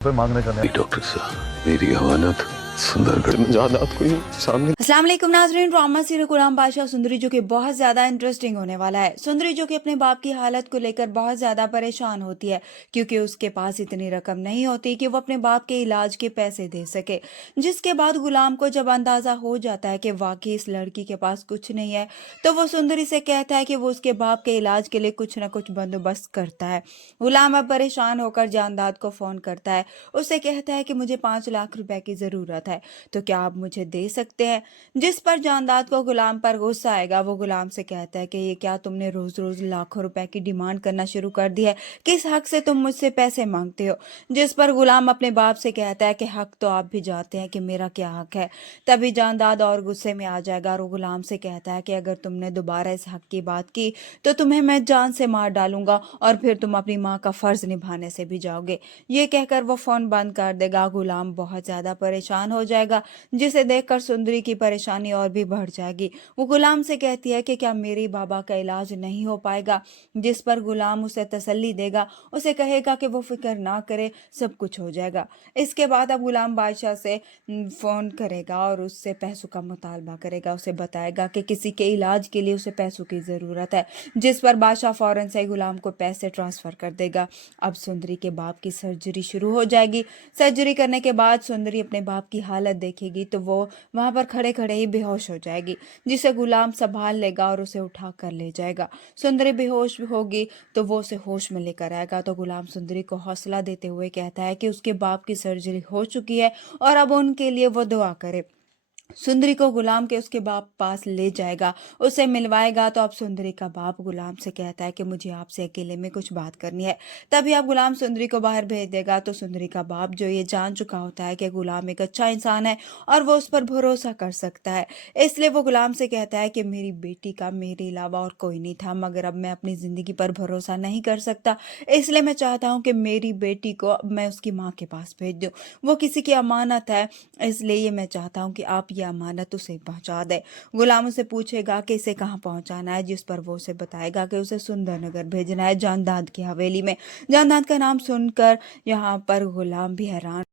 पे मांगने का नहीं। डॉक्टर साहब मेरी अमानत सुंदरगढ़ में जायदाद को ही सामने। अस्सलाम वालेकुम नाज़रीन, ड्रामा सीरियल गुलाम बादशाह सुंदरी जो कि बहुत ज़्यादा इंटरेस्टिंग होने वाला है। सुंदरी जो कि अपने बाप की हालत को लेकर बहुत ज़्यादा परेशान होती है क्योंकि उसके पास इतनी रकम नहीं होती कि वो अपने बाप के इलाज के पैसे दे सके। जिसके बाद गुलाम को जब अंदाज़ा हो जाता है कि वाकई इस लड़की के पास कुछ नहीं है, तो वो सुंदरी से कहता है कि वो उसके बाप के इलाज के लिए कुछ ना कुछ बंदोबस्त करता है। गुलाम अब परेशान होकर जानदाद को फ़ोन करता है। उससे कहता है कि मुझे 5 लाख रुपए की ज़रूरत है, तो क्या आप मुझे दे सकते हैं? जिस पर जानदाद को गुलाम पर गुस्सा आएगा। वो गुलाम से कहता है कि ये क्या तुमने रोज रोज लाखों रुपए की डिमांड करना शुरू कर दी है? किस हक से तुम मुझसे पैसे मांगते हो? जिस पर गुलाम अपने बाप से कहता है कि हक तो आप भी जानते हैं कि मेरा क्या हक है। तभी जानदाद और गुस्से में आ जाएगा और वो गुलाम से कहता है कि अगर तुमने दोबारा इस हक की बात की तो तुम्हें मैं जान से मार डालूंगा और फिर तुम अपनी माँ का फर्ज निभाने से भी जाओगे। ये कहकर वो फोन बंद कर देगा। गुलाम बहुत ज्यादा परेशान हो जाएगा, जिसे देखकर सुंदरी की परेशानी और भी बढ़ जाएगी। वो गुलाम से कहती है कि क्या मेरी बाबा का इलाज नहीं हो पाएगा? जिस पर गुलाम उसे तसल्ली देगा, उसे कहेगा कि वो फिक्र ना करे, सब कुछ हो जाएगा। इसके बाद अब गुलाम बादशाह से फोन करेगा और उससे पैसों का मुतालबा करेगा। उसे बताएगा कि किसी के इलाज के लिए उसे पैसों की ज़रूरत है। जिस पर बादशाह फौरन से गुलाम को पैसे ट्रांसफ़र कर देगा। अब सुंदरी के बाप की सर्जरी शुरू हो जाएगी। सर्जरी करने के बाद सुंदरी अपने बाप की हालत देखेगी तो वो वहां पर खड़े खड़े ही बेहोश हो जाएगी, जिसे गुलाम संभाल लेगा और उसे उठा कर ले जाएगा। सुंदरी बेहोश होगी तो वो उसे होश में लेकर आएगा। तो गुलाम सुंदरी को हौसला देते हुए कहता है कि उसके बाप की सर्जरी हो चुकी है और अब उनके लिए वो दुआ करे। सुंदरी को गुलाम के उसके बाप पास ले जाएगा, उसे मिलवाएगा। तो अब सुंदरी का बाप गुलाम से कहता है कि मुझे आपसे अकेले में कुछ बात करनी है। तभी अब गुलाम सुंदरी को बाहर भेज देगा। तो सुंदरी का बाप जो ये जान चुका होता है कि गुलाम एक अच्छा इंसान है और वो उस पर भरोसा कर सकता है, इसलिए वो गुलाम से कहता है कि मेरी बेटी का मेरे अलावा और कोई नहीं था, मगर अब मैं अपनी ज़िंदगी पर भरोसा नहीं कर सकता, इसलिए मैं चाहता हूँ कि मेरी बेटी को मैं उसकी माँ के पास भेज दूँ। वो किसी की अमानत है, इसलिए ये मैं चाहता हूँ कि आप ये अमानत उसे पहुंचा दे। गुलाम उसे पूछेगा कि इसे कहाँ पहुंचाना है, जिस पर वो उसे बताएगा कि उसे सुंदरनगर भेजना है, जानदाद की हवेली में। जानदाद का नाम सुनकर यहाँ पर गुलाम भी हैरान